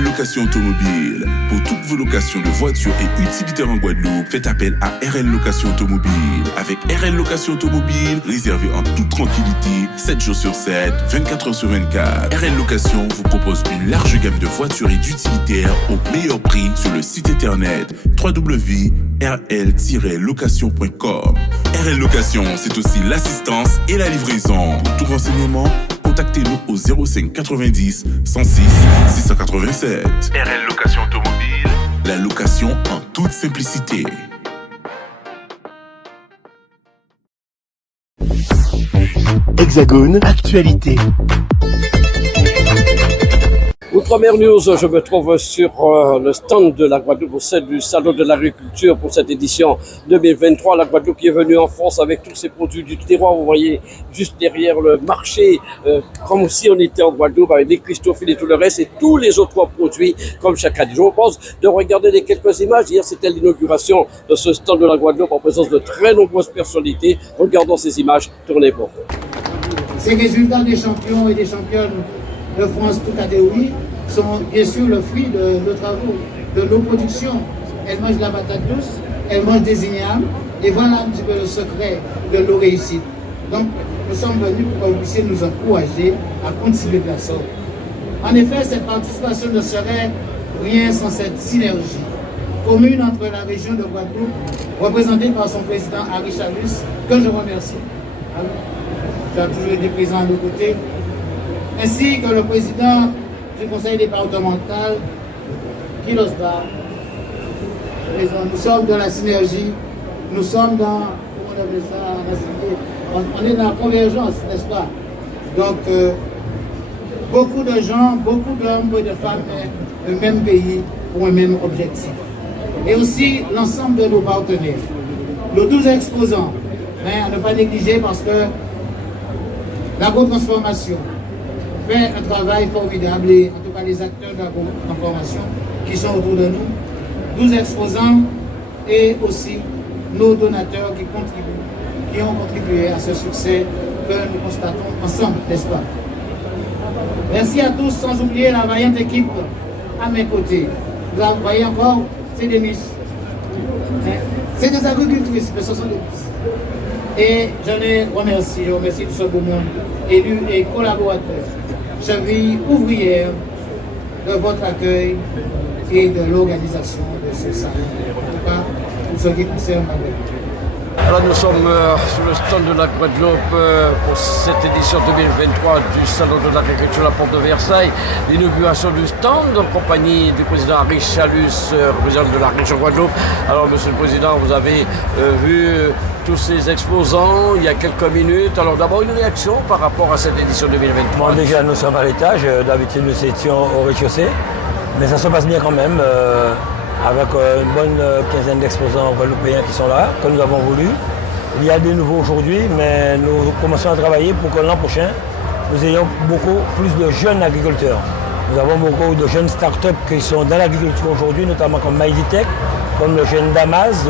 RL Location Automobile. Pour toutes vos locations de voitures et utilitaires en Guadeloupe, faites appel à RL Location Automobile. Avec RL Location Automobile, réservez en toute tranquillité, 7 jours sur 7, 24 heures sur 24. RL Location vous propose une large gamme de voitures et d'utilitaires au meilleur prix sur le site internet www.rl-location.com. RL Location, c'est aussi l'assistance et la livraison. Pour tout renseignement, contactez-nous au 05 90 106 687. RL Location Automobile, la location en toute simplicité. Hexagone, actualité. Outre-mer News, je me trouve sur le stand de la Guadeloupe au sein du Salon de l'Agriculture pour cette édition 2023. La Guadeloupe qui est venue en France avec tous ses produits du terroir. Vous voyez juste derrière le marché, comme si on était en Guadeloupe avec des cristophiles et tout le reste et tous les autres produits comme chaque année. Je vous propose de regarder les quelques images. Hier, c'était l'inauguration de ce stand de la Guadeloupe en présence de très nombreuses personnalités. Regardons ces images, tournez pour. Ces résultats des champions et des championnes de France toute catégorie sont bien sûr le fruit de nos travaux, de nos productions. Elles mangent la patate douce, elles mangent des ignames, et voilà un petit peu le secret de nos réussites. Donc, nous sommes venus pour que vous puissiez nous encourager à continuer de la sorte. En effet, cette participation ne serait rien sans cette synergie commune entre la région de Guadeloupe, représentée par son président Harry Chalus, que je remercie, qui a toujours été présent à nos côtés, ainsi que le président du conseil départemental, Kilos Bar. Nous sommes dans la synergie, nous sommes dans, comment on appelle ça, on est dans la convergence, n'est-ce pas? Donc, beaucoup de gens, beaucoup d'hommes et de femmes du même pays pour un même objectif. Et aussi l'ensemble de nos partenaires, nos 12 exposants, mais à ne pas négliger parce que l'agro-transformation fait un travail formidable et en tout cas les acteurs de l'agro-transformation qui sont autour de nous, 12 exposants et aussi nos donateurs qui contribuent, qui ont contribué à ce succès que nous constatons ensemble, n'est-ce pas? Merci à tous, sans oublier la vaillante équipe à mes côtés. Vous voyez encore, c'est des Miss. C'est des agricultrices, mais ce sont des Miss. Et je les remercie, je remercie tout ce beau monde, élus et collaborateurs, cheville ouvrière de votre accueil et de l'organisation de ce salon. En tout cas, pour ce qui concerne ma Guadeloupe. Alors nous sommes sur le stand de la Guadeloupe pour cette édition 2023 du Salon de l'Agriculture à la Porte de Versailles. L'inauguration du stand en compagnie du président Harry Chalus, président de la région Guadeloupe. Alors monsieur le président, vous avez vu tous ces exposants il y a quelques minutes. Alors d'abord une réaction par rapport à cette édition 2023. Bon, déjà nous sommes à l'étage, d'habitude nous étions au rez-de-chaussée, mais ça se passe bien quand même. Avec une bonne quinzaine d'exposants guadeloupéens qui sont là, que nous avons voulu. Il y a des nouveaux aujourd'hui, mais nous commençons à travailler pour que l'an prochain, nous ayons beaucoup plus de jeunes agriculteurs. Nous avons beaucoup de jeunes start-up qui sont dans l'agriculture aujourd'hui, notamment comme Maïditech, comme le jeune Damas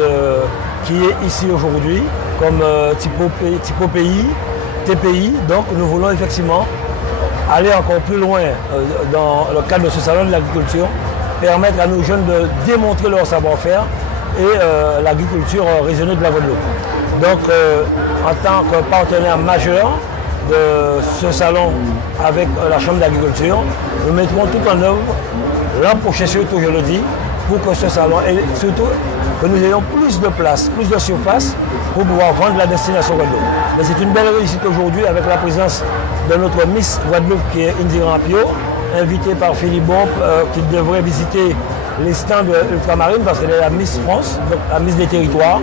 qui est ici aujourd'hui, comme Typo Pays, TPI. Donc nous voulons effectivement aller encore plus loin dans le cadre de ce salon de l'agriculture, permettre à nos jeunes de démontrer leur savoir-faire et l'agriculture raisonnée de la Guadeloupe. Donc, en tant que partenaire majeur de ce salon avec la Chambre d'agriculture, nous mettrons tout en œuvre l'an prochain, surtout je le dis, pour que ce salon, et surtout que nous ayons plus de place, plus de surface pour pouvoir vendre la destination Guadeloupe. Mais c'est une belle réussite aujourd'hui avec la présence de notre Miss Guadeloupe qui est Indira Pio, invitée par Philippe Bomp, qui devrait visiter les stands ultramarines parce qu'elle est la Miss France, donc la Miss des territoires.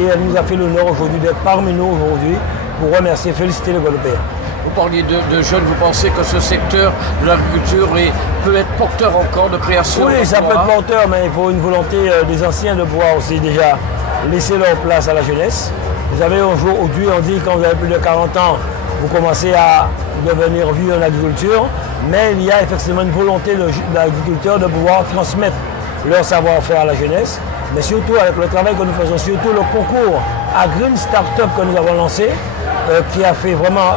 Et elle nous a fait l'honneur aujourd'hui d'être parmi nous aujourd'hui pour remercier, féliciter les Guadeloupéens. Vous parliez de jeunes, vous pensez que ce secteur de l'agriculture peut être porteur encore de création? Oui, ça peut être porteur, mais il faut une volonté des anciens de pouvoir aussi déjà laisser leur place à la jeunesse. Vous savez, aujourd'hui, on dit que quand vous avez plus de 40 ans, vous commencez à devenir vieux en agriculture, mais il y a effectivement une volonté de l'agriculteur de pouvoir transmettre leur savoir-faire à la jeunesse, mais surtout avec le travail que nous faisons, surtout le concours à Green Startup que nous avons lancé, qui a fait vraiment,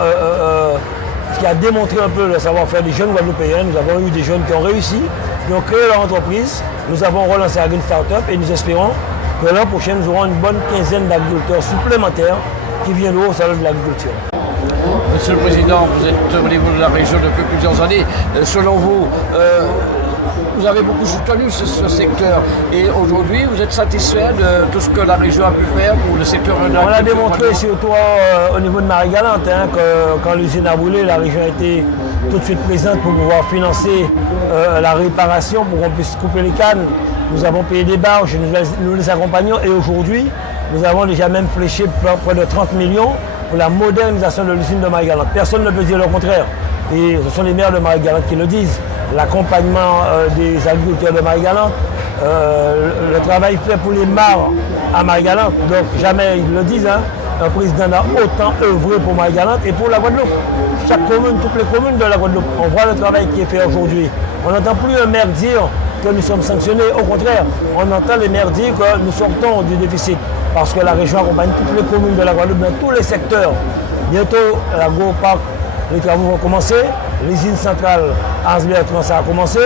qui a démontré un peu le savoir-faire des jeunes Guadeloupéens. Nous avons eu des jeunes qui ont réussi qui ont créé leur entreprise. Nous avons relancé Agri Startup et nous espérons que l'an prochain, nous aurons une bonne quinzaine d'agriculteurs supplémentaires qui viendront au salon de l'agriculture. Monsieur le Président, vous êtes au niveau de la région depuis plusieurs années. Selon vous, vous avez beaucoup soutenu ce secteur et aujourd'hui, vous êtes satisfait de tout ce que la région a pu faire pour le secteur de l'agriculture? On a démontré surtout au niveau de Marie-Galante que quand l'usine a brûlé, la région a été tout de suite présente pour pouvoir financer la réparation, pour qu'on puisse couper les cannes. Nous avons payé des barges, nous les accompagnons et aujourd'hui, nous avons déjà même fléché près de 30 millions pour la modernisation de l'usine de Marie-Galante. Personne ne peut dire le contraire. Et ce sont les maires de Marie-Galante qui le disent. L'accompagnement des agriculteurs de Marie-Galante, le travail fait pour les mares à Marie-Galante. Donc jamais ils le disent, hein, un président a autant œuvré pour Marie-Galante et pour la Guadeloupe. Chaque commune, toutes les communes de la Guadeloupe, on voit le travail qui est fait aujourd'hui. On n'entend plus un maire dire que nous sommes sanctionnés. Au contraire, on entend les maires dire que nous sortons du déficit parce que la région accompagne toutes les communes de la Guadeloupe dans tous les secteurs. Bientôt, l'agro-parc, les travaux vont commencer. L'usine centrale Hans-Bertrand, ça a commencé.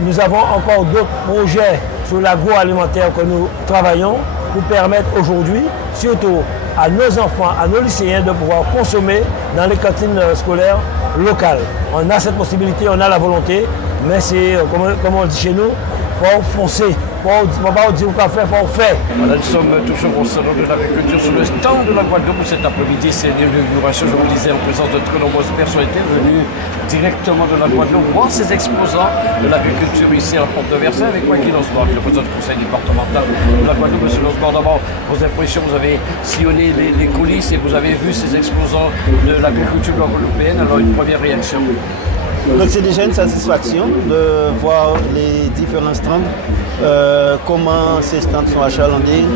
Nous avons encore d'autres projets sur l'agroalimentaire que nous travaillons pour permettre aujourd'hui, surtout à nos enfants, à nos lycéens, de pouvoir consommer dans les cantines scolaires locales. On a cette possibilité, on a la volonté, mais c'est, comme on dit chez nous, il faut foncer. Il ne faut pas dire qu'on fait, il faut faire. Voilà, nous sommes toujours au salon de l'agriculture sur le stand de la Guadeloupe. Cet après-midi, c'est l'inauguration, je vous le disais, en présence de très nombreuses personnalités venues directement de la Guadeloupe voir ces exposants de l'agriculture ici à la Porte de Versailles avec Joaquin Osborne, le président du conseil départemental de la Guadeloupe. Monsieur Osborne, d'abord, vos impressions, vous avez sillonné les coulisses et vous avez vu ces exposants de l'agriculture guadeloupéenne. Alors, une première réaction? Donc c'est déjà une satisfaction de voir les différents stands, comment ces stands sont achalandés.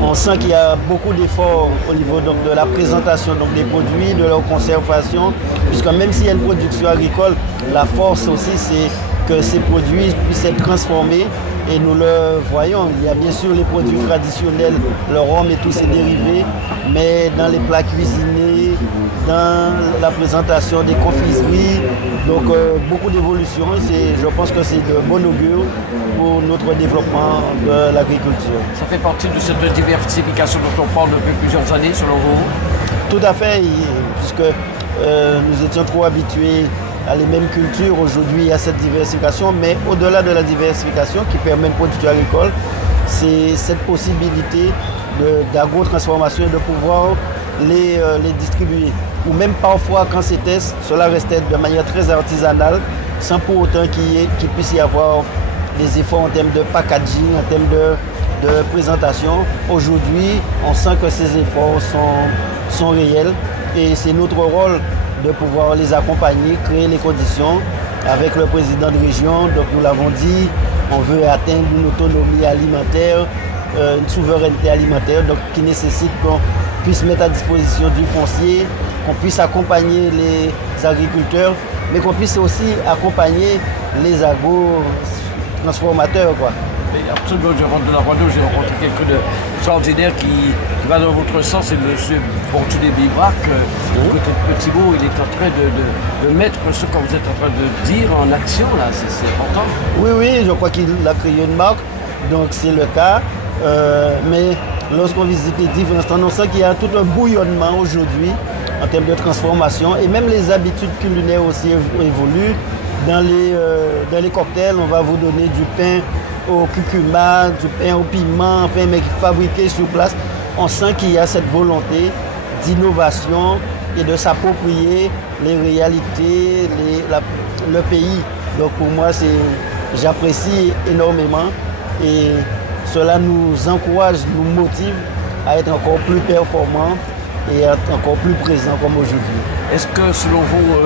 On sent qu'il y a beaucoup d'efforts au niveau donc, de la présentation donc, des produits, de leur conservation, puisque même s'il y a une production agricole, la force aussi c'est que ces produits puissent être transformés et nous le voyons. Il y a bien sûr les produits traditionnels, le rhum et tous ses dérivés, mais dans les plats cuisinés, dans la présentation des confiseries, donc beaucoup d'évolution et je pense que c'est de bon augure pour notre développement de l'agriculture. Ça fait partie de cette diversification dont on parle depuis plusieurs années selon vous? Tout à fait, puisque nous étions trop habitués à les mêmes cultures. Aujourd'hui, il y a cette diversification, mais au-delà de la diversification qui permet une production agricole, c'est cette possibilité d'agro-transformation et de pouvoir les distribuer. Ou même parfois, quand c'est test, cela restait de manière très artisanale, sans pour autant qu'il puisse y avoir des efforts en termes de packaging, en termes de présentation. Aujourd'hui, on sent que ces efforts sont réels et c'est notre rôle de pouvoir les accompagner, créer les conditions avec le président de région. Donc nous l'avons dit, on veut atteindre une autonomie alimentaire, une souveraineté alimentaire, donc qui nécessite qu'on puisse mettre à disposition du foncier, qu'on puisse accompagner les agriculteurs, mais qu'on puisse aussi accompagner les agro-transformateurs, quoi. Absolument, je rentre de la Guadeloupe, j'ai rencontré quelqu'un d'extraordinaire qui va dans votre sens, c'est M. Fortuné Bibrac. Du côté de Petit-Mot, il est en train de mettre ce que vous êtes en train de dire en action, là, c'est important. Oui, je crois qu'il a créé une marque, donc c'est le cas. Mais lorsqu'on visite les différents stands, on sent qu'il y a tout un bouillonnement aujourd'hui en termes de transformation et même les habitudes culinaires aussi évoluent. Dans les cocktails, on va vous donner du pain au curcuma, du pain au piment, enfin, mais fabriqué sur place. On sent qu'il y a cette volonté d'innovation et de s'approprier les réalités, le pays. Donc pour moi, j'apprécie énormément et cela nous encourage, nous motive à être encore plus performants et à être encore plus présents comme aujourd'hui. Est-ce que selon vous,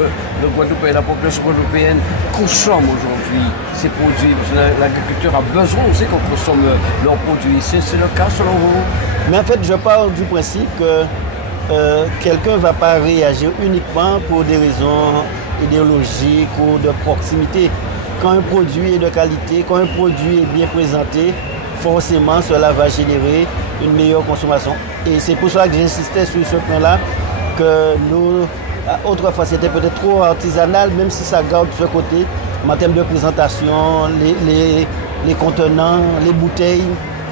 le Guadeloupe et la population guadeloupéenne consomme aujourd'hui ces produits? L'agriculteur a besoin aussi qu'on consomme leurs produits. C'est le cas selon vous? Mais en fait, je pars du principe que quelqu'un ne va pas réagir uniquement pour des raisons idéologiques ou de proximité. Quand un produit est de qualité, quand un produit est bien présenté, forcément cela va générer une meilleure consommation. Et c'est pour cela que j'insistais sur ce point-là, que nous, autrefois c'était peut-être trop artisanal, même si ça garde ce côté, en termes de présentation, les contenants, les bouteilles,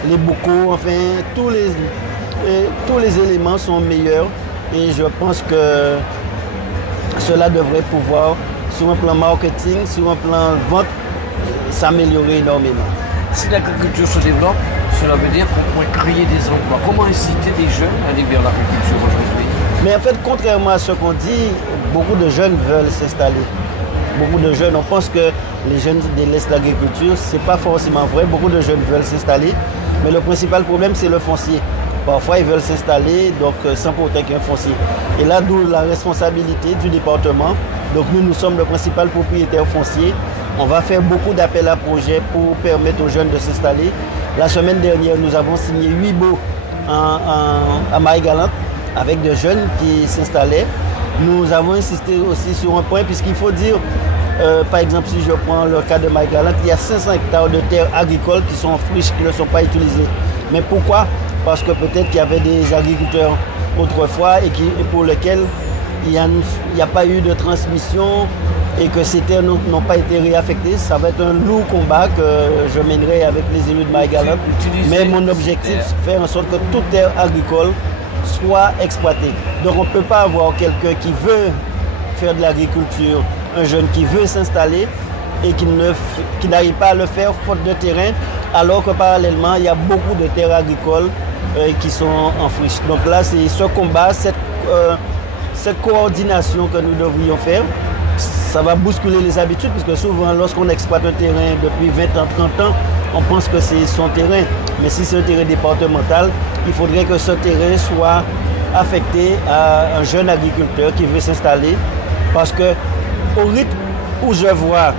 les bocaux, enfin, tous les éléments sont meilleurs. Et je pense que cela devrait pouvoir, sur un plan marketing, sur un plan vente, s'améliorer énormément. Si l'agriculture se développe, cela veut dire qu'on pourrait créer des emplois. Comment inciter les jeunes à aller vers l'agriculture aujourd'hui? Mais en fait, contrairement à ce qu'on dit, beaucoup de jeunes veulent s'installer. Beaucoup de jeunes, on pense que les jeunes délaissent l'agriculture. Ce n'est pas forcément vrai. Beaucoup de jeunes veulent s'installer. Mais le principal problème, c'est le foncier. Parfois, ils veulent s'installer donc, sans pour autant qu'il y ait un foncier. Et là, d'où la responsabilité du département. Donc nous sommes le principal propriétaire foncier. On va faire beaucoup d'appels à projets pour permettre aux jeunes de s'installer. La semaine dernière, nous avons signé 8 baux à Marie-Galante avec des jeunes qui s'installaient. Nous avons insisté aussi sur un point, puisqu'il faut dire, par exemple, si je prends le cas de Marie-Galante, il y a 500 hectares de terres agricoles qui sont en friche, qui ne sont pas utilisées. Mais pourquoi? Parce que peut-être qu'il y avait des agriculteurs autrefois et pour lesquels il n'y a pas eu de transmission et que ces terres n'ont pas été réaffectées. Ça va être un lourd combat que je mènerai avec les élus de Marie-Galante. Mais mon objectif, c'est faire en sorte que toute terre agricole soit exploitée. Donc on ne peut pas avoir quelqu'un qui veut faire de l'agriculture, un jeune qui veut s'installer et qui n'arrive pas à le faire faute de terrain, alors que parallèlement, il y a beaucoup de terres agricoles qui sont en friche. Donc là, c'est ce combat, cette coordination que nous devrions faire. Ça va bousculer les habitudes, puisque souvent, lorsqu'on exploite un terrain depuis 20 ans, 30 ans, on pense que c'est son terrain. Mais si c'est un terrain départemental, il faudrait que ce terrain soit affecté à un jeune agriculteur qui veut s'installer. Parce que au rythme où je vois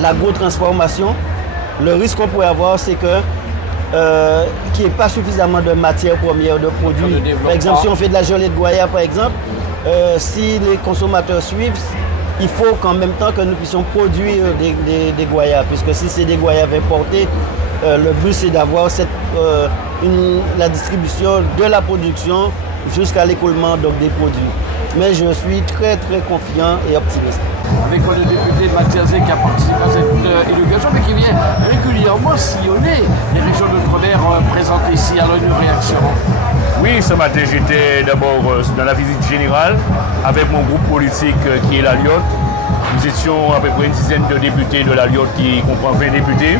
l'agro-transformation, le risque qu'on pourrait avoir, c'est que qu'il n'y ait pas suffisamment de matières premières, de produits. Par exemple, si on fait de la gelée de goyave, par exemple, si les consommateurs suivent, il faut qu'en même temps que nous puissions produire des goyaves, puisque si c'est des goyaves importées, le but c'est d'avoir la distribution de la production jusqu'à l'écoulement des produits. Mais je suis très très confiant et optimiste. Avec le député Mathias qui a participé à cette inauguration, mais qui vient régulièrement sillonner les régions d'outre-mer présentes ici. Alors une réaction? Oui, ce matin j'étais d'abord dans la visite générale avec mon groupe politique qui est la LIOT. Nous étions à peu près une dizaine de députés de la LIOT qui comprend 20 députés.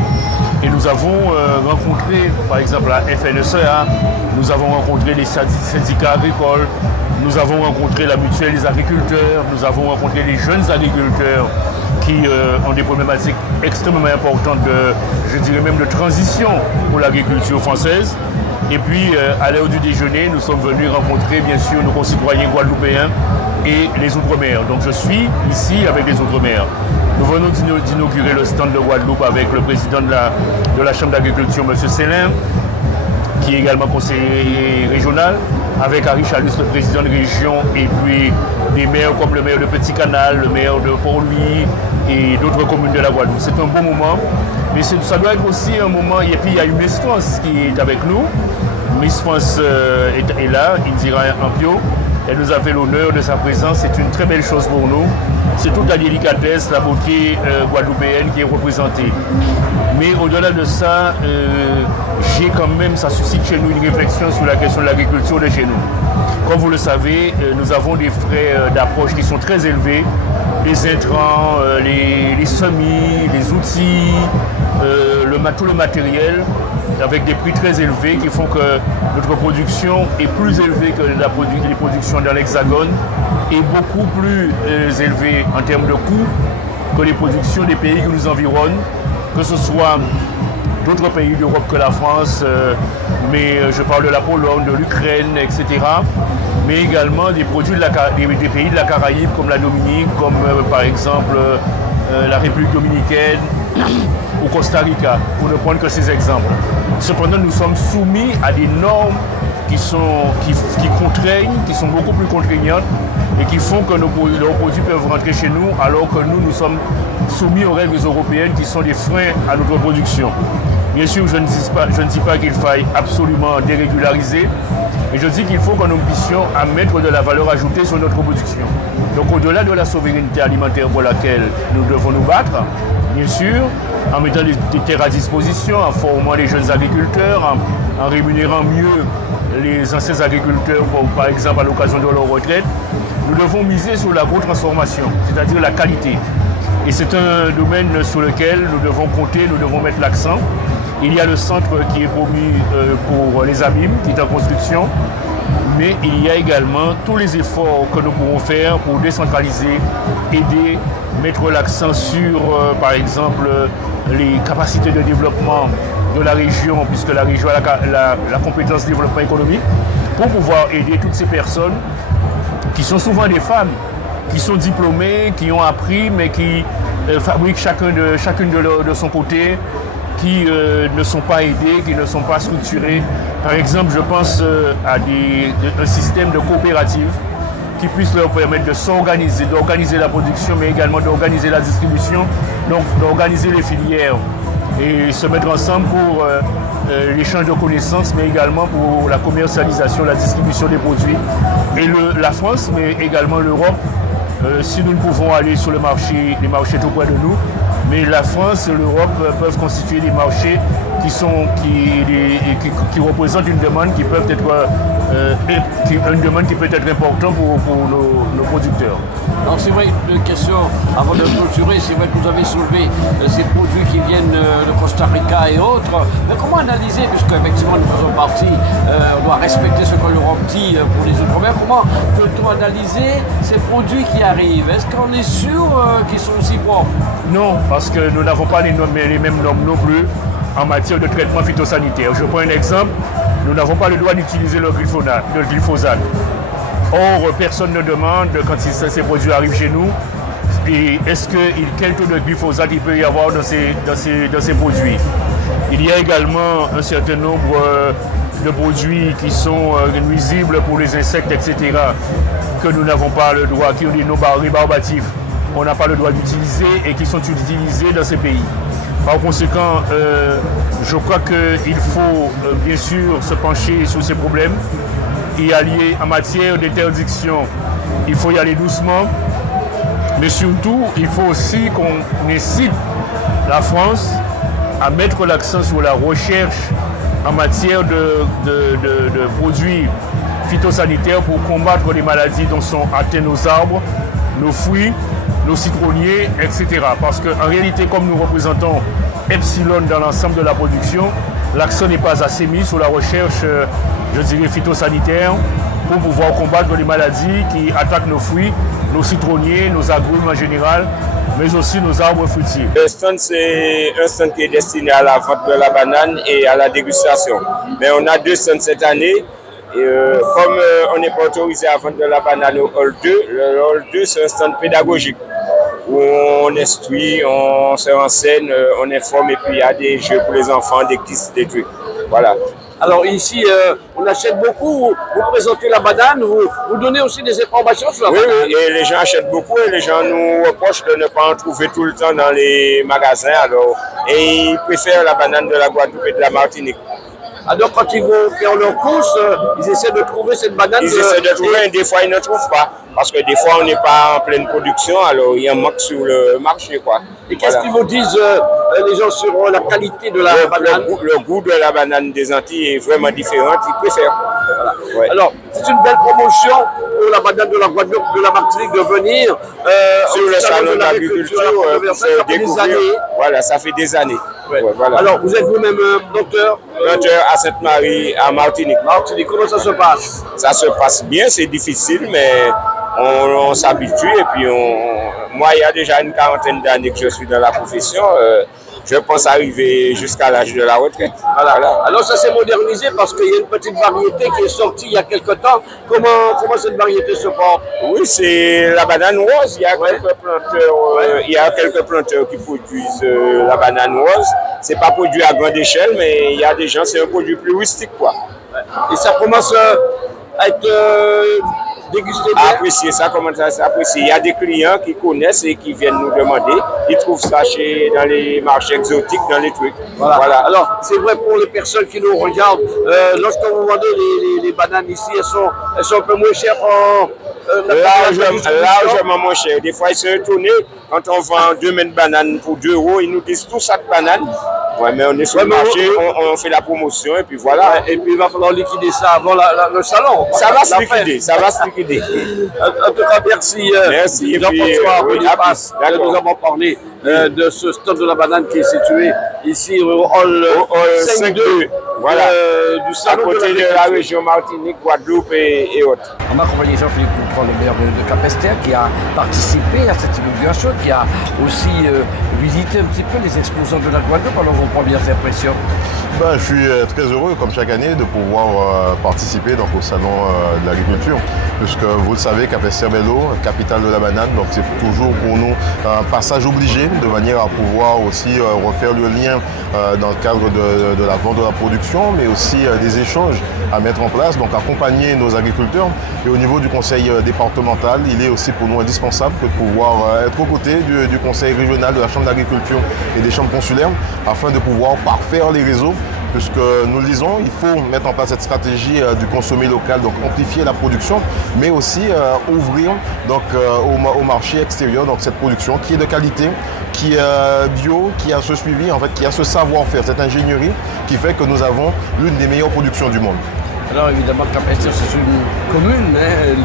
Et nous avons rencontré, par exemple, la FNSEA, nous avons rencontré les syndicats agricoles, nous avons rencontré la mutuelle des agriculteurs, nous avons rencontré les jeunes agriculteurs qui ont des problématiques extrêmement importantes, je dirais même de transition pour l'agriculture française. Et puis, à l'heure du déjeuner, nous sommes venus rencontrer, bien sûr, nos concitoyens guadeloupéens et les Outre-mer. Donc, je suis ici avec les Outre-mer. Nous venons d'inaugurer le stand de Guadeloupe avec le président de la Chambre d'agriculture, M. Célin, qui est également conseiller régional, avec Harry Chalus, le président de région, et puis des maires comme le maire de Petit Canal, le maire de Port-Louis et d'autres communes de la Guadeloupe. C'est un bon moment, mais ça doit être aussi un moment, et puis il y a une Miss France qui est avec nous. Miss France est là, Indira Ampio. Elle nous a fait l'honneur de sa présence, c'est une très belle chose pour nous. C'est toute la délicatesse, la beauté guadeloupéenne qui est représentée. Mais au-delà de ça, ça suscite chez nous une réflexion sur la question de l'agriculture de chez nous. Comme vous le savez, nous avons des frais d'approche qui sont très élevés. Les intrants, les semis, les outils, tout le matériel, avec des prix très élevés qui font que notre production est plus élevée que les productions dans l'Hexagone et beaucoup plus élevée en termes de coûts que les productions des pays qui nous environnent, que ce soit d'autres pays d'Europe que la France, mais je parle de la Pologne, de l'Ukraine, etc. Mais également des produits des pays de la Caraïbe comme la Dominique, comme par exemple la République dominicaine ou Costa Rica, pour ne prendre que ces exemples. Cependant, nous sommes soumis à des normes qui contraignent, qui sont beaucoup plus contraignantes et qui font que nos produits peuvent rentrer chez nous alors que nous sommes soumis aux règles européennes qui sont des freins à notre production. Bien sûr, je ne dis pas qu'il faille absolument dérégulariser, mais je dis qu'il faut que nous puissions mettre de la valeur ajoutée sur notre production. Donc au-delà de la souveraineté alimentaire pour laquelle nous devons nous battre, bien sûr, en mettant des terres à disposition, en formant les jeunes agriculteurs, en rémunérant mieux les anciens agriculteurs, par exemple à l'occasion de leur retraite, nous devons miser sur l'agro-transformation, c'est-à-dire la qualité. Et c'est un domaine sur lequel nous devons compter, nous devons mettre l'accent. Il y a le centre qui est promis pour les abîmes, qui est en construction, mais il y a également tous les efforts que nous pourrons faire pour décentraliser, aider, mettre l'accent sur, par exemple, les capacités de développement de la région, puisque la région a la compétence de développement économique, pour pouvoir aider toutes ces personnes qui sont souvent des femmes, qui sont diplômées, qui ont appris, mais qui fabriquent chacune de son côté, qui ne sont pas aidés, qui ne sont pas structurés. Par exemple, je pense à un système de coopérative qui puisse leur permettre de s'organiser, d'organiser la production, mais également d'organiser la distribution, donc d'organiser les filières et se mettre ensemble pour l'échange de connaissances, mais également pour la commercialisation, la distribution des produits. Et la France, mais également l'Europe, si nous ne pouvons aller sur les marchés tout près de nous, mais la France et l'Europe peuvent constituer des marchés qui représentent une demande qui peut être importante pour nos producteurs. Alors c'est vrai, une question avant de clôturer, c'est vrai que vous avez soulevé ces produits qui viennent de Costa Rica et autres. Mais comment analyser, puisque effectivement nous faisons partie, on doit respecter ce que l'Europe dit pour les Outre-mer, comment peut-on analyser ces produits qui arrivent? Est-ce qu'on est sûr qu'ils sont aussi propres? Non, parce que nous n'avons pas les mêmes normes non plus en matière de traitement phytosanitaire. Je prends un exemple, nous n'avons pas le droit d'utiliser le glyphosate. Or, personne ne demande, quand ces produits arrivent chez nous, quel taux de glyphosate il peut y avoir dans ces produits. Il y a également un certain nombre de produits qui sont nuisibles pour les insectes, etc., que nous n'avons pas le droit, qui ont des noms rébarbatifs, on n'a pas le droit d'utiliser et qui sont utilisés dans ces pays. Par conséquent, je crois qu'il faut bien sûr se pencher sur ces problèmes, y aller en matière d'interdiction. Il faut y aller doucement, mais surtout, il faut aussi qu'on incite la France à mettre l'accent sur la recherche en matière de produits phytosanitaires pour combattre les maladies dont sont atteints nos arbres, nos fruits, nos citronniers, etc. Parce qu'en réalité, comme nous représentons Epsilon dans l'ensemble de la production, l'accent n'est pas assez mis sur la recherche, je dirais, phytosanitaire pour pouvoir combattre les maladies qui attaquent nos fruits, nos citronniers, nos agrumes en général, mais aussi nos arbres fruitiers. Le stand, c'est un stand qui est destiné à la vente de la banane et à la dégustation. Mais on a 2 stands cette année. Et comme on n'est pas autorisé à vendre de la banane au Hall 2, le Hall 2 c'est un stand pédagogique où on instruit, on se renseigne, on informe et puis il y a des jeux pour les enfants, des quiz, des trucs. Voilà. Alors ici, on achète beaucoup, vous présentez la banane, vous donnez aussi des informations sur la banane. Oui, et les gens achètent beaucoup et les gens nous reprochent de ne pas en trouver tout le temps dans les magasins. Alors, et ils préfèrent la banane de la Guadeloupe et de la Martinique. Alors quand ils vont faire leurs courses, ils essaient de trouver cette banane. Ils essaient de trouver, et des fois ils ne trouvent pas. Parce que des fois on n'est pas en pleine production, alors il y a un manque sur le marché, quoi. Et qu'est-ce qu'ils vous disent les gens sur la qualité de la banane? Le goût de la banane des Antilles est vraiment différent, ils préfèrent. Voilà. Ouais. Alors, c'est une belle promotion pour la banane de la Guadeloupe, de la Martinique, de venir sur le salon de l'agriculture, ça fait des années. Voilà, ça fait des années. Ouais. Ouais, voilà. Alors, vous êtes vous-même planteur? Planteur à Sainte-Marie, à Martinique. Martinique, comment ça se passe? Ça se passe bien, c'est difficile, mais on s'habitue. Et puis, moi, il y a déjà une quarantaine d'années que je suis dans la profession. Je pense arriver jusqu'à l'âge de la retraite. Voilà. Alors ça s'est modernisé parce qu'il y a une petite variété qui est sortie il y a quelque temps. Comment cette variété se porte? Oui, c'est la banane rose. Il y a quelques planteurs qui produisent la banane rose. C'est pas produit à grande échelle, mais il y a des gens, c'est un produit plus rustique, quoi. Et ça commence à être dégusté bien. Apprécier, ça commence à s'apprécier. Il y a des clients qui connaissent et qui viennent nous demander. Ils trouvent ça dans les marchés exotiques, dans les trucs. Voilà. Alors, c'est vrai pour les personnes qui nous regardent, lorsque vous vendez les bananes ici, elles sont un peu moins chères largement moins cher. Des fois, ils se retournent. Quand on vend 2 mètres de bananes pour 2 €, ils nous disent tout ça de bananes. Ouais, mais on est sur le marché, on fait la promotion et puis voilà. Et puis il va falloir liquider ça avant le salon. Ça va se liquider, ça va se liquider. En tout cas, merci. Merci. Jean-François Boniface. Nous avons parlé de ce stand de la banane qui est situé ici au hall 5-2. Voilà, du salon à côté de la région Martinique, Guadeloupe et autres. On m'a accompagné Jean-Philippe Coutron, le maire de Capesterre, qui a participé à cette inauguration, qui a aussi visité un petit peu les exposants de la Guadeloupe. Alors, vos premières impressions? Je suis très heureux, comme chaque année, de pouvoir participer donc, au salon de l'agriculture, puisque vous le savez, Capesterre-Belle-Eau, capitale de la banane, donc c'est toujours pour nous un passage obligé, de manière à pouvoir aussi refaire le lien dans le cadre de la vente de la production, mais aussi des échanges à mettre en place, donc accompagner nos agriculteurs. Et au niveau du conseil départemental, il est aussi pour nous indispensable que de pouvoir être aux côtés du conseil régional, de la chambre d'agriculture et des chambres consulaires, afin de pouvoir parfaire les réseaux, puisque nous le disons, il faut mettre en place cette stratégie du consommer local, donc amplifier la production, mais aussi ouvrir donc, au marché extérieur donc, cette production qui est de qualité, qui est bio, qui a ce suivi, en fait, qui a ce savoir-faire, cette ingénierie qui fait que nous avons l'une des meilleures productions du monde. Alors évidemment, Capesterre, c'est une commune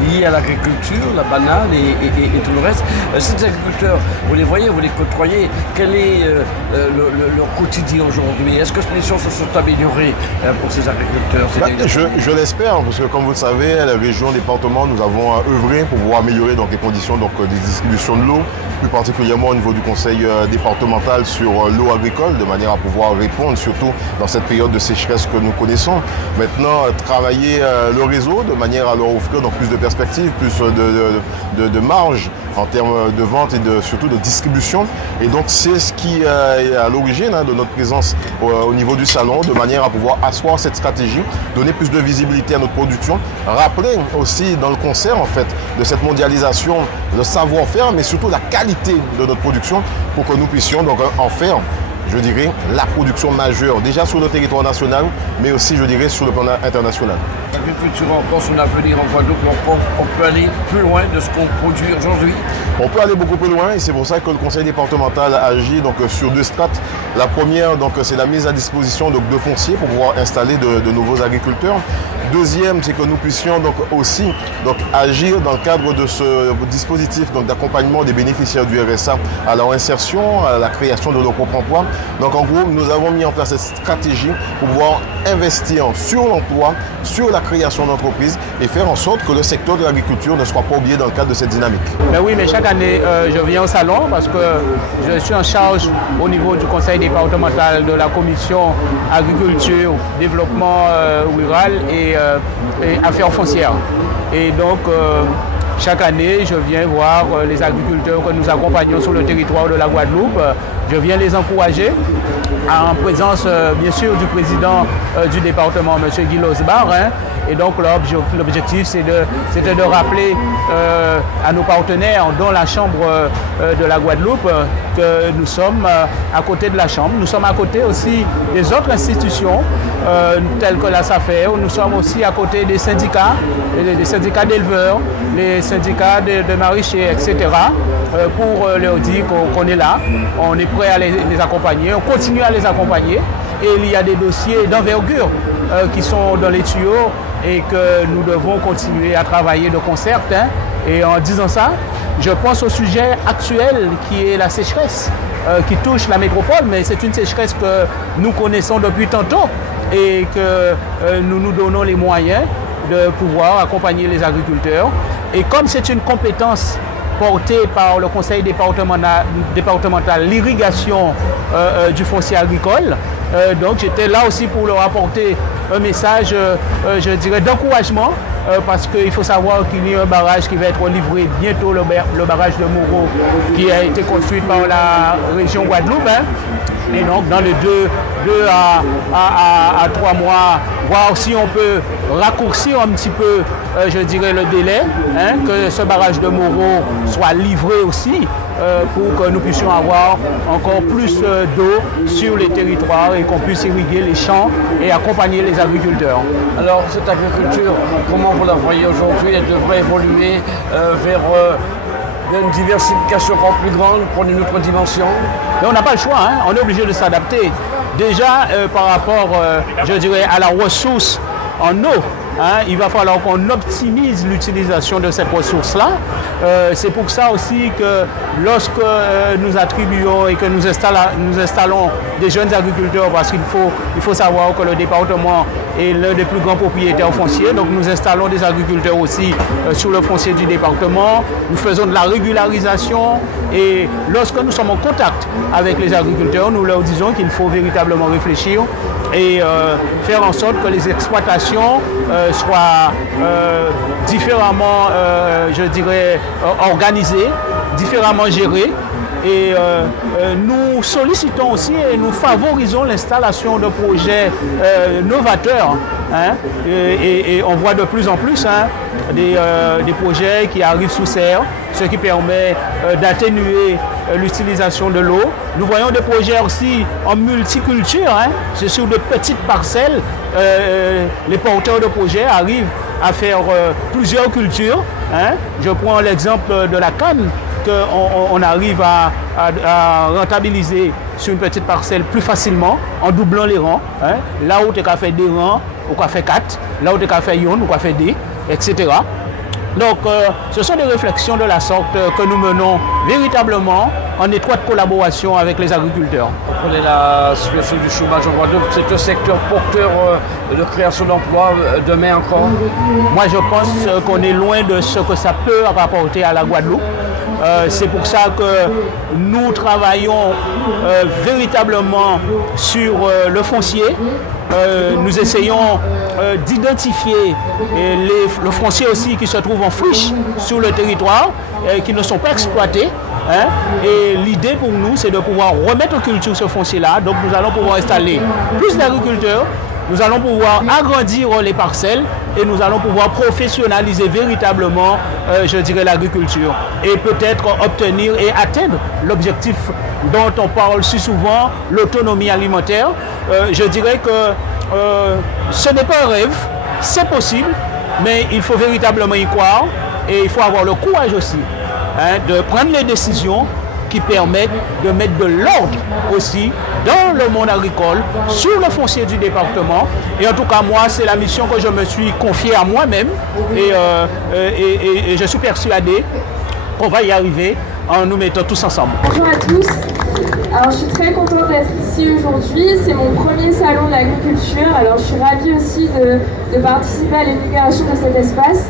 liée à l'agriculture, la banane et tout le reste. Ces agriculteurs, vous les voyez, vous les côtoyez, quel est leur quotidien aujourd'hui? Est-ce que les choses se sont améliorées pour ces agriculteurs? Je l'espère, parce que comme vous le savez, à la région, département, nous avons œuvré pour pouvoir améliorer donc, les conditions donc, de distribution de l'eau, plus particulièrement au niveau du conseil départemental sur l'eau agricole, de manière à pouvoir répondre, surtout dans cette période de sécheresse que nous connaissons. Maintenant, travailler le réseau de manière à leur offrir donc, plus de perspectives, plus de marge en termes de vente et surtout de distribution. Et donc c'est ce qui est à l'origine de notre présence au niveau du salon, de manière à pouvoir asseoir cette stratégie, donner plus de visibilité à notre production, rappeler aussi dans le concert en fait de cette mondialisation, le savoir-faire, mais surtout la qualité de notre production pour que nous puissions donc en faire, je dirais, la production majeure, déjà sur le territoire national, mais aussi, je dirais, sur le plan international. L'agriculture a encore son avenir en Guadeloupe, on peut aller plus loin de ce qu'on produit aujourd'hui? On peut aller beaucoup plus loin et c'est pour ça que le conseil départemental agit donc, sur 2 strates. La première, donc, c'est la mise à disposition donc, de fonciers pour pouvoir installer de nouveaux agriculteurs. Deuxième, c'est que nous puissions donc, aussi donc, agir dans le cadre de ce dispositif donc, d'accompagnement des bénéficiaires du RSA à leur insertion, à la création de leur propre emploi. Donc en gros, nous avons mis en place cette stratégie pour pouvoir investir sur l'emploi, sur la création d'entreprises et faire en sorte que le secteur de l'agriculture ne soit pas oublié dans le cadre de cette dynamique. Mais oui, mais chaque année, je viens au salon parce que je suis en charge au niveau du conseil départemental de la commission agriculture, développement rural et affaires foncières. Et donc, chaque année, je viens voir les agriculteurs que nous accompagnons sur le territoire de la Guadeloupe. Je viens les encourager en présence, bien sûr, du président du département, M. Guy Losbar. Et donc, l'objectif, c'est de rappeler à nos partenaires, dont la Chambre de la Guadeloupe, que nous sommes à côté de la Chambre. Nous sommes à côté aussi des autres institutions, telles que la SAFER. Nous sommes aussi à côté des syndicats d'éleveurs, les syndicats de maraîchers, etc., pour leur dire qu'on est là, on est prêt à les accompagner, on continue à les accompagner. Et il y a des dossiers d'envergure qui sont dans les tuyaux et que nous devons continuer à travailler de concert. Et en disant ça, je pense au sujet actuel qui est la sécheresse qui touche la métropole, mais c'est une sécheresse que nous connaissons depuis tantôt et que nous nous donnons les moyens de pouvoir accompagner les agriculteurs. Et comme c'est une compétence portée par le conseil départemental, l'irrigation du foncier agricole, donc j'étais là aussi pour leur apporter un message, je dirais, d'encouragement, parce qu'il faut savoir qu'il y a un barrage qui va être livré bientôt, le barrage de Moreau, qui a été construit par la région Guadeloupe. Et donc dans les 2 à 3 mois, voir si on peut raccourcir un petit peu, je dirais, le délai, que ce barrage de Moreau soit livré aussi, pour que nous puissions avoir encore plus d'eau sur les territoires et qu'on puisse irriguer les champs et accompagner les agriculteurs. Alors cette agriculture, comment vous la voyez aujourd'hui? Elle devrait évoluer vers une diversification encore plus grande, prendre une autre dimension? Mais on n'a pas le choix, on est obligé de s'adapter. Déjà par rapport, je dirais, à la ressource en eau, il va falloir qu'on optimise l'utilisation de cette ressource-là. C'est pour ça aussi que lorsque nous attribuons et que nous installons des jeunes agriculteurs, parce qu'il faut savoir que le département est l'un des plus grands propriétaires fonciers, donc nous installons des agriculteurs aussi sur le foncier du département. Nous faisons de la régularisation et lorsque nous sommes en contact avec les agriculteurs, nous leur disons qu'il faut véritablement réfléchir et faire en sorte que les exploitations soient différemment, je dirais, organisées, différemment gérées. Et nous sollicitons aussi et nous favorisons l'installation de projets novateurs. Et on voit de plus en plus des projets qui arrivent sous serre, ce qui permet d'atténuer l'utilisation de l'eau. Nous voyons des projets aussi en multiculture, c'est sur de petites parcelles. Les porteurs de projets arrivent à faire plusieurs cultures. Je prends l'exemple de la canne, qu'on arrive à rentabiliser sur une petite parcelle plus facilement en doublant les rangs. Là où tu as fait 2 rangs, ou as fait 4, là où tu as fait 1, ou as fait 2, etc. Donc ce sont des réflexions de la sorte que nous menons véritablement en étroite collaboration avec les agriculteurs. Quelle est la situation du chômage en Guadeloupe? C'est un secteur porteur de création d'emplois demain encore? Moi je pense qu'on est loin de ce que ça peut rapporter à la Guadeloupe. C'est pour ça que nous travaillons véritablement sur le foncier. Nous essayons d'identifier le foncier aussi qui se trouve en friche sur le territoire, qui ne sont pas exploités. Et l'idée pour nous, c'est de pouvoir remettre en culture ce foncier-là. Donc nous allons pouvoir installer plus d'agriculteurs, nous allons pouvoir agrandir les parcelles et nous allons pouvoir professionnaliser véritablement, je dirais, l'agriculture. Et peut-être obtenir et atteindre l'objectif dont on parle si souvent, l'autonomie alimentaire. Je dirais que ce n'est pas un rêve, c'est possible, mais il faut véritablement y croire et il faut avoir le courage aussi de prendre les décisions qui permettent de mettre de l'ordre aussi dans le monde agricole, sur le foncier du département. Et en tout cas, moi, c'est la mission que je me suis confiée à moi-même et je suis persuadé qu'on va y arriver en nous mettant tous ensemble. Bonjour à tous. Alors, je suis très contente d'être ici aujourd'hui. C'est mon premier salon de l'agriculture. Alors, je suis ravie aussi de participer à l'inauguration de cet espace.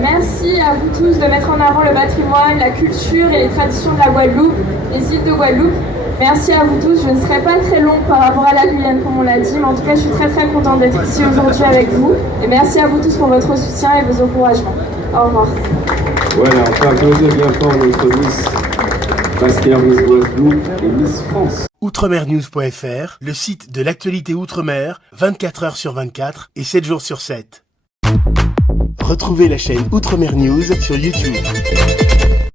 Merci à vous tous de mettre en avant le patrimoine, la culture et les traditions de la Guadeloupe, les îles de Guadeloupe. Merci à vous tous. Je ne serai pas très longue par rapport à la Guyane, comme on l'a dit, mais en tout cas, je suis très contente d'être ici aujourd'hui avec vous. Et merci à vous tous pour votre soutien et vos encouragements. Au revoir. Voilà, on peut applaudir bien fort notre Miss Pascal, Miss Guadeloupe et Miss France. Outremernews.fr, le site de l'actualité Outre-mer, 24 heures sur 24 et 7 jours sur 7. Retrouvez la chaîne Outremer News sur YouTube.